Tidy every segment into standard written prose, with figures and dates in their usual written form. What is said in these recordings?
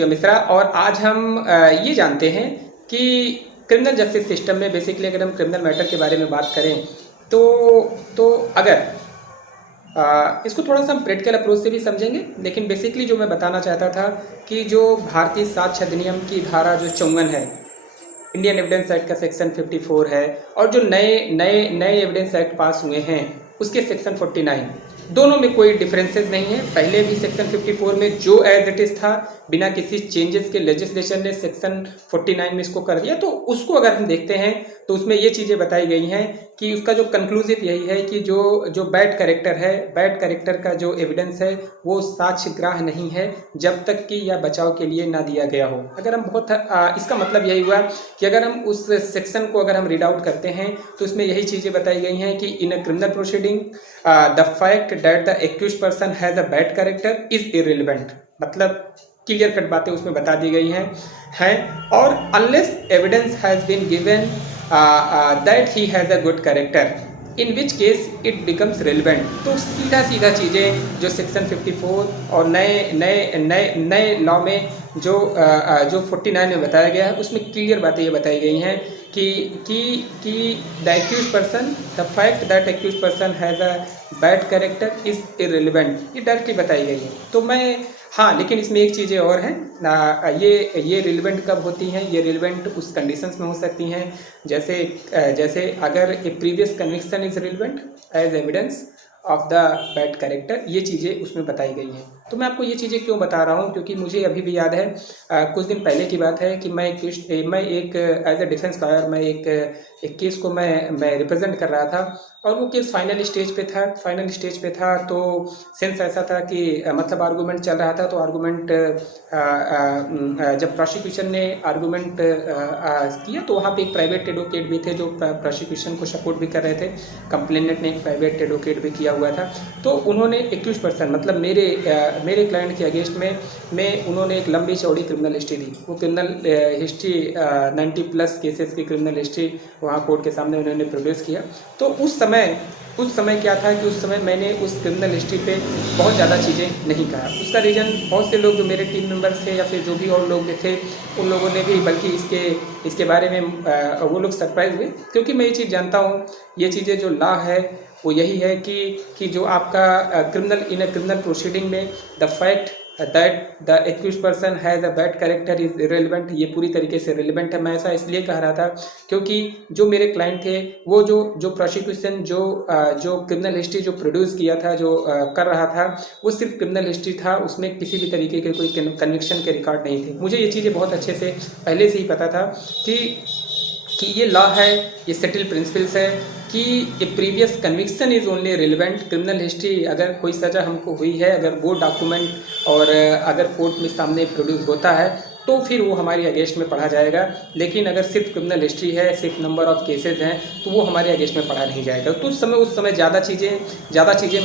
शिव मिश्रा और आज हम ये जानते हैं कि क्रिमिनल जस्टिस सिस्टम में बेसिकली अगर हम क्रिमिनल मैटर के बारे में बात करें तो अगर इसको थोड़ा सा हम प्रैक्टिकल अप्रोच से भी समझेंगे, लेकिन बेसिकली जो मैं बताना चाहता था कि जो भारतीय साक्ष्य अधिनियम की धारा जो 54 है, इंडियन एविडेंस एक्ट का सेक्शन 54 है, और जो नए नए नए एविडेंस एक्ट पास हुए हैं उसके सेक्शन 49, दोनों में कोई डिफरेंसेस नहीं है। पहले भी सेक्शन 54 में जो एज इट इज था, बिना किसी चेंजेस के लेजिस्लेशन ने सेक्शन 49 में इसको कर दिया। तो उसको अगर हम देखते हैं तो उसमें ये चीज़ें बताई गई हैं कि उसका जो कंक्लूसिव यही है कि जो बैड कैरेक्टर है, बैड कैरेक्टर का जो एविडेंस है वो साक्ष्यग्राह्य नहीं है जब तक कि यह बचाव के लिए ना दिया गया हो। अगर हम इसका मतलब यही हुआ कि अगर हम उस सेक्शन को अगर हम रीड आउट करते हैं तो उसमें यही चीज़ें बताई गई हैं कि in a criminal proceeding the fact that the accused person has a bad character is irrelevant, मतलब क्लियर कट बातें उसमें बता दी गई हैं और unless evidence has been given that he has a good character in which case it becomes relevant. तो सीधा सीधा चीज़ें जो सेक्शन 54 और नए नए नए नए लॉ में जो 49 में बताया गया है उसमें क्लियर बातें ये बताई गई हैं कि the accused person, the fact that accused person has a bad character is irrelevant, ये डायरेक्टली बताई गई है। तो मैं हाँ, लेकिन इसमें एक चीज़ें और हैं, ये रिलेवेंट कब होती हैं? ये रिलेवेंट उस कंडीशंस में हो सकती हैं जैसे अगर a previous conviction is relevant as evidence of the bad character, ये चीज़ें उसमें बताई गई हैं। तो मैं आपको ये चीज़ें क्यों बता रहा हूँ, क्योंकि मुझे अभी भी याद है कुछ दिन पहले की बात है कि मैं एक एज ए डिफेंस लॉयर मैं एक केस को मैं रिप्रेजेंट कर रहा था और वो केस फाइनल स्टेज पे था। तो सेंस ऐसा था कि मतलब आर्गूमेंट चल रहा था। तो आर्गूमेंट जब प्रोसिक्यूशन ने आर्गूमेंट किया तो वहाँ पे एक प्राइवेट एडवोकेट भी थे जो प्रोसिक्यूशन को सपोर्ट भी कर रहे थे। कंप्लेनेंट ने एक प्राइवेट एडवोकेट भी किया हुआ था। तो उन्होंने एक्यूज पर्सन मतलब मेरे क्लाइंट के अगेंस्ट में उन्होंने एक लंबी चौड़ी क्रिमिनल हिस्ट्री दी। वो क्रिमिनल हिस्ट्री 90+ केसेस की क्रिमिनल हिस्ट्री वहाँ कोर्ट के सामने उन्होंने प्रोड्यूस किया। तो उस समय क्या था कि उस समय मैंने उस क्रिमिनल हिस्ट्री पे बहुत ज़्यादा चीज़ें नहीं कहा। उसका रीज़न बहुत से लोग जो मेरे टीम मेंबर्स थे या फिर जो भी और लोग थे उन लोगों ने भी, बल्कि इसके बारे में वो लोग सरप्राइज हुए, क्योंकि मैं ये चीज़ जानता हूँ, ये चीज़ें जो लॉ है वो यही है कि जो आपका क्रिमिनल प्रोसीडिंग में the fact that the accused person has a bad character is irrelevant, ये पूरी तरीके से रिलेवेंट है। मैं ऐसा इसलिए कह रहा था क्योंकि जो मेरे क्लाइंट थे वो जो प्रोसिक्यूशन जो क्रिमिनल हिस्ट्री जो प्रोड्यूस किया था, जो कर रहा था, वो सिर्फ क्रिमिनल हिस्ट्री था, उसमें किसी भी तरीके के कोई कन्विक्शन के रिकॉर्ड नहीं थे। मुझे ये चीज़ें बहुत अच्छे से पहले से ही पता था कि ये लॉ है, ये सेटल प्रिंसिपल्स है कि a previous conviction is only relevant. Criminal history अगर कोई सज़ा हमको हुई है, अगर वो डॉक्यूमेंट और अगर कोर्ट में सामने प्रोड्यूस होता है तो फिर वो हमारे अगेंस्ट में पढ़ा जाएगा। लेकिन अगर सिर्फ क्रिमिनल हिस्ट्री है, सिर्फ नंबर ऑफ़ केसेस हैं, तो वो हमारे अगेंस्ट में पढ़ा नहीं जाएगा। तो उस समय ज़्यादा चीज़ें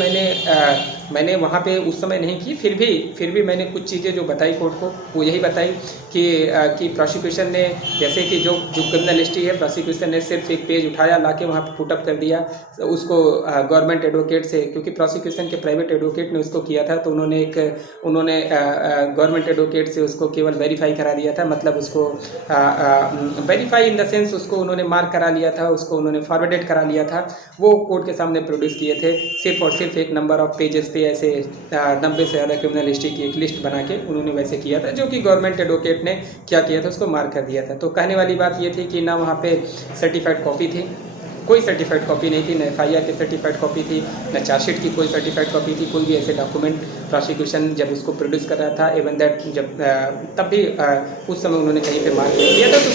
मैंने वहाँ पे उस समय नहीं की। फिर भी मैंने कुछ चीज़ें जो बताई कोर्ट को वो यही बताई कि प्रोसिक्यूशन ने, जैसे कि जो क्रिमिनल हिस्ट्री है, प्रोसिक्यूशन ने सिर्फ एक पेज उठाया, लाके वहाँ पे पुटअप कर दिया उसको गवर्नमेंट एडवोकेट से, क्योंकि प्रोसिक्यूशन के प्राइवेट एडवोकेट ने उसको किया था। तो उन्होंने गवर्नमेंट एडवोकेट से उसको केवल वेरीफाई करा दिया था, मतलब उसको वेरीफाई इन द सेंस उसको उन्होंने मार्क करा लिया था, उसको उन्होंने फॉरवर्डेड करा लिया था। वो कोर्ट के सामने प्रोड्यूस किए थे सिर्फ और सिर्फ एक नंबर ऑफ पेजेस पे, ऐसे 90 से ज़्यादा क्रिमिनल हिस्ट्री की एक लिस्ट बना के उन्होंने वैसे किया था, जो कि गवर्नमेंट एडवोकेट ने क्या किया था, उसको मार्क कर दिया था। तो कहने वाली बात ये थी कि ना वहाँ पे सर्टिफाइड कॉपी थी, कोई सर्टिफाइड कॉपी नहीं थी, न FIR की सर्टिफाइड कॉपी थी, न चार्जशीट की कोई सर्टिफाइड कॉपी थी, कोई भी ऐसे डॉक्यूमेंट प्रोसिक्यूशन जब उसको प्रोड्यूस कर रहा था, इवन दैट तब भी उस समय उन्होंने कहीं पे मार्क नहीं किया था। तो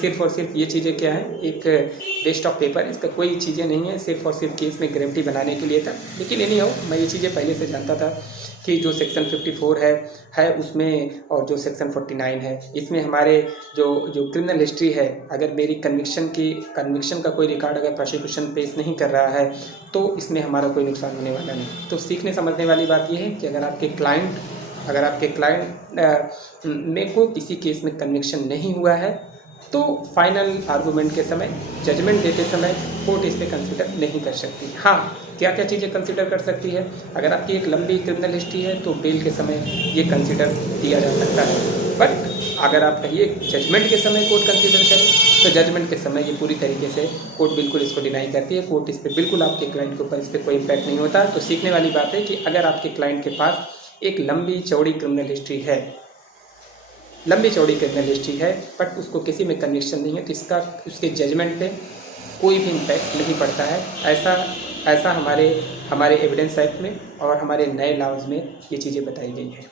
सिर्फ और सिर्फ ये चीज़ें क्या हैं, एक वेस्ट ऑफ पेपर, इसका कोई चीज़ें नहीं है, सिर्फ और सिर्फ केस में गारंटी बनाने के लिए था। लेकिन एनी हाउ मैं ये चीज़ें पहले से जानता था कि जो सेक्शन 54 है उसमें, और जो सेक्शन 49 है, इसमें हमारे जो क्रिमिनल हिस्ट्री है, अगर मेरी कन्विक्शन का कोई रिकॉर्ड अगर प्रोसिक्यूशन पेश नहीं कर रहा है तो इसमें हमारा कोई नुकसान होने वाला नहीं। तो सीखने समझने वाली बात यह है कि अगर आपके क्लाइंट में को किसी केस में कन्विक्शन नहीं हुआ है तो फाइनल आर्गूमेंट के समय, जजमेंट देते समय कोर्ट इस पे कंसिडर नहीं कर सकती। हाँ, क्या क्या चीज़ें कंसिडर कर सकती है? अगर आपकी एक लंबी क्रिमिनल हिस्ट्री है तो बेल के समय ये कंसिडर दिया जा सकता है। बट अगर आप कहिए जजमेंट के समय कोर्ट कंसिडर करे तो जजमेंट के समय ये पूरी तरीके से कोर्ट बिल्कुल इसको डिनाई करती है। कोर्ट इस पर बिल्कुल आपके क्लाइंट के ऊपर इस पर कोई इम्पैक्ट नहीं होता। तो सीखने वाली बात है कि अगर आपके क्लाइंट के पास एक लंबी चौड़ी क्रिमिनल हिस्ट्री है, लंबी चौड़ी क्रिमिनल हिस्ट्री है, बट उसको किसी में कन्विक्शन नहीं है, तो इसका उसके जजमेंट पे कोई भी इम्पैक्ट नहीं पड़ता है। ऐसा हमारे एविडेंस एक्ट में और हमारे नए लॉज में ये चीज़ें बताई गई हैं।